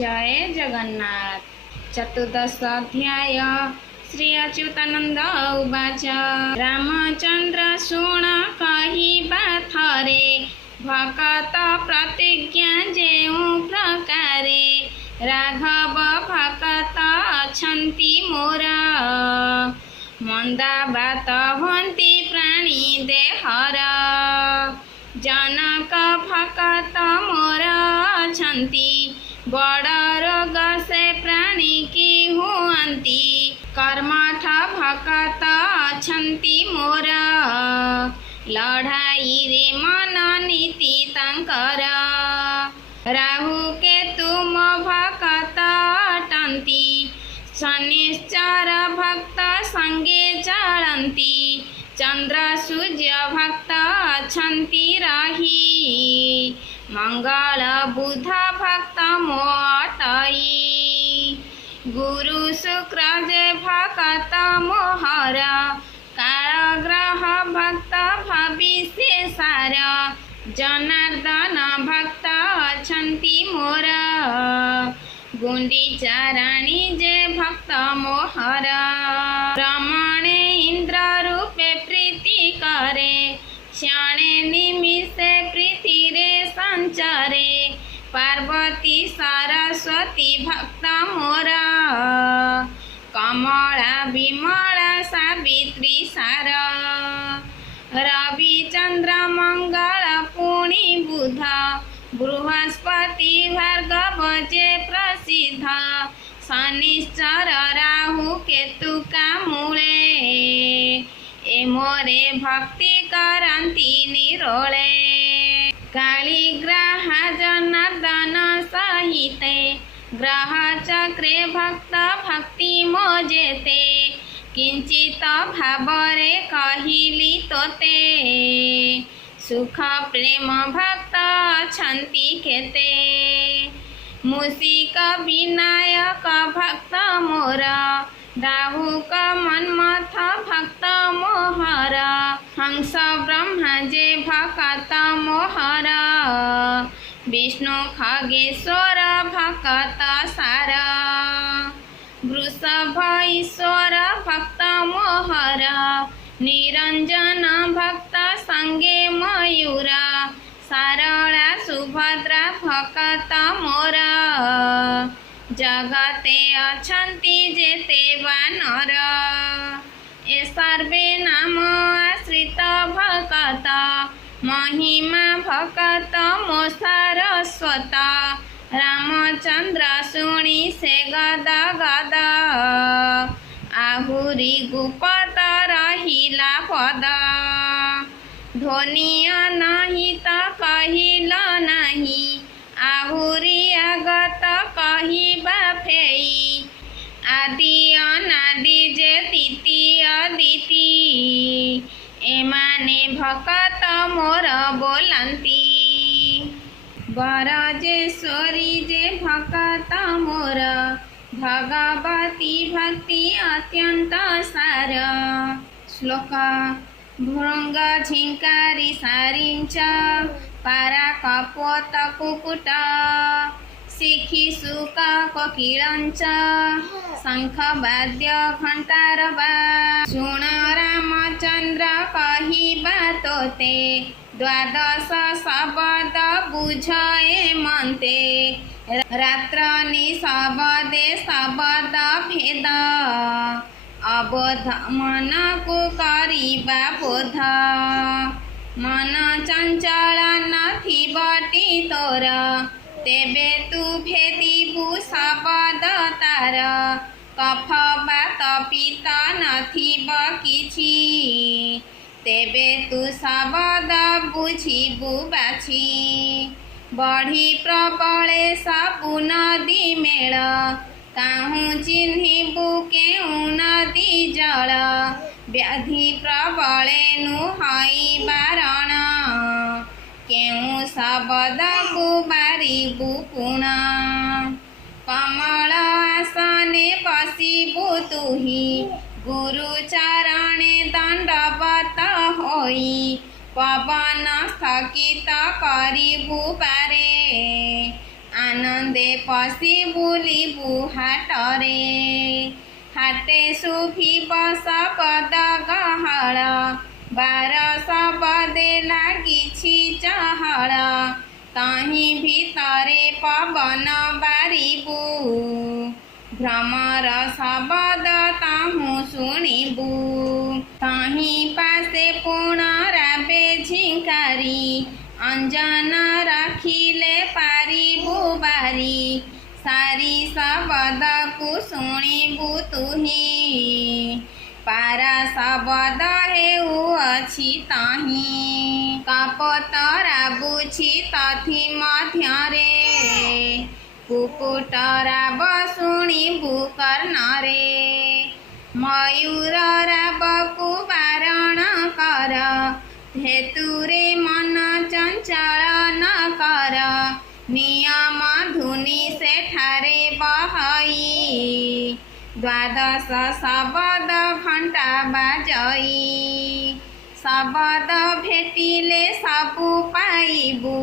जय जगन्नाथ। चतुर्दश अध्याय। श्री अच्युतानंद उवाच रामचंद्र शुण कहिबा थरे भकत प्रतिज्ञा जेउ प्रकारे राघव भकत अछंती मोर मंदा बात हंती प्राणी देहर जनक भकत मोर अछंती बड़ रोग से प्राणी की हुअंती कर्मठ भकत अछंती मोर लड़ाई रे मन नीति तांकर राहु के तुम भकत अटंती शनिश्चर भक्त संगे चलंती चंद्र सूर्य भक्त अछंती रही मंगल बुध भक्त मोटई गुरु शुक्र जे भकत मोहर कालग्रह भक्त भविष्य सार जनार्दन भक्त अछंती मोर गुंडीचा राणी जे भक्त मोहर रमणे इंद्र रूपे प्रीति करे क्षणे निमिषे प्रीति रे संचरे पार्वती सरस्वती भक्त मोर कमला विमला सावित्री सार रवि चंद्र मंगल पुणी बुध बृहस्पति भार्गव जे प्रसिद्ध शनिश्चर राहु केतु का मूले ए मोरे भक्ति करंती निरोळे कालीग्राह जनार्दन सहिते ग्रह चक्रे भक्त भक्ति मोजेते किंचित भावरे कहिली तोते सुख प्रेम भक्त अछंती केते मूषिक विनायक भक्त मोर दाहुक मन्मथ भक्त मोहर हंस ब्रह्मा जे भकत मोहर विष्णु खगेश्वर भकत सार वृषभ ईश्वर भक्त मोहर निरंजन भक्त संगे मयूर सारला सुभद्रा भकत मोर जगते अछंती जेते वानर ए सर्वे नाम आश्रित भकत महिमा भकत मो सारस्वत रामचंद्र शुणी से गद गद आहुरी गुपत रहिला पद ध्वनिय नहीं त कहिल नहीं आहुरी आगत कहिबा फेई आदि अनादि जे तिति अदिति एमाने भकत मोर बोलंती बरजेश्वरी जे भकत मोर भगवती भक्ति अत्यंत सार श्लोक भृंग झिंकारी सारिंच पारा कपोत कुकुट शिखी सुक कोकिलंच शंख वाद्य घंटारबा शुण रामचंद्र कहिबा तोते द्वादश शब्द बुझे मनते रात्र निशब्दे शब्द भेद अबोध मन को करिबा बोध मन चंचल नथिबटी तोर तेबे तू भेदिबु शब्द तार कफ बात पित नथिब किछि तेबे तू शब्द बुझिबु बाछि बढ़ी प्रबले सबु नदी मेल काहू चिन्हिबु केउ नदी जल व्याधि प्रबले नुहई बारण केउ शब्द को बारिबु पुण कमल आसने बसिबु तुही गुरु चरणे दंडवत होई पवन स्थगित करिबु पारे ଆନନ୍ଦେ ପଶି ବୁଲିବୁ ହାଟରେ। ହାଟେ ଶୁଭିବ ଶବଦ ଗହଳ, ବାର ଶବଦେ ଲାଗିଛି ଚହଳ। ତହିଁ ଭିତରେ ପବନ ବାରିବୁ, ଭ୍ରମର ଶବଦ ତହୁଁ ଶୁଣିବୁ। ତହିଁ ପାଶେ ପୁନରାବେ ଝିଙ୍କାରି, ଅଞ୍ଜନ ରଖିଲେ ପାରିବୁ ବାରି। ସାରି ଶବଦକୁ ଶୁଣିବୁ ତୁହି, ପାରା ଶବଦ ହେଉଅଛି ତହିଁ। କପୋତରା ବୁଛି ତଥି ମଧ୍ୟରେ, କୁକୁଟ ରାବ ଶୁଣିବୁ କର୍ଣ୍ଣରେ। ମୟୂର ରାବକୁ ବାରଣ କର, ହେତୁରେ ମନ ଚଞ୍ଚଳ ନ କର। ନିୟମ ଧୁନି ସେଠାରେ ବହଇ, ଦ୍ୱାଦଶ ଶବଦ ଘଣ୍ଟା ବାଜଇ। ଶବଦ ଭେଟିଲେ ସବୁ ପାଇବୁ,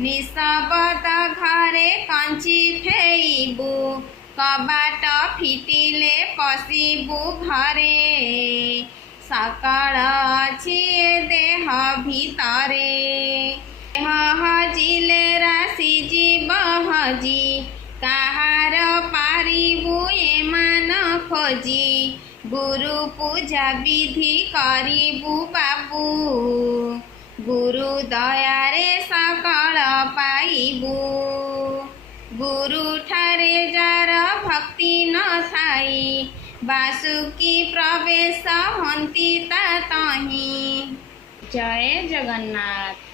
ନିଶବଦ ଘରେ କଞ୍ଚି ଥେଇବୁ। କବାଟ ଫିଟିଲେ ପଶିବୁ ଘରେ, ସକଳ ଅଛି ଏ ଦେହ ଭିତରେ। ଦେହ ହଜିଲେ ରାଶି ଜୀବ ହଜି, କାହାର ପାରିବୁ ଏମାନ ଖୋଜି। ଗୁରୁ ପୂଜା ବିଧି କରିବୁ ବାବୁ, ଗୁରୁ ଦୟାରେ ସକଳ ପାଇବୁ। ଗୁରୁଠାରେ ଯାର ଭକ୍ତି ନ ଥାଇ, ବାସୁକି ପ୍ରବେଶ ହନ୍ତି ତା ତହିଁ। ଜୟ ଜଗନ୍ନାଥ।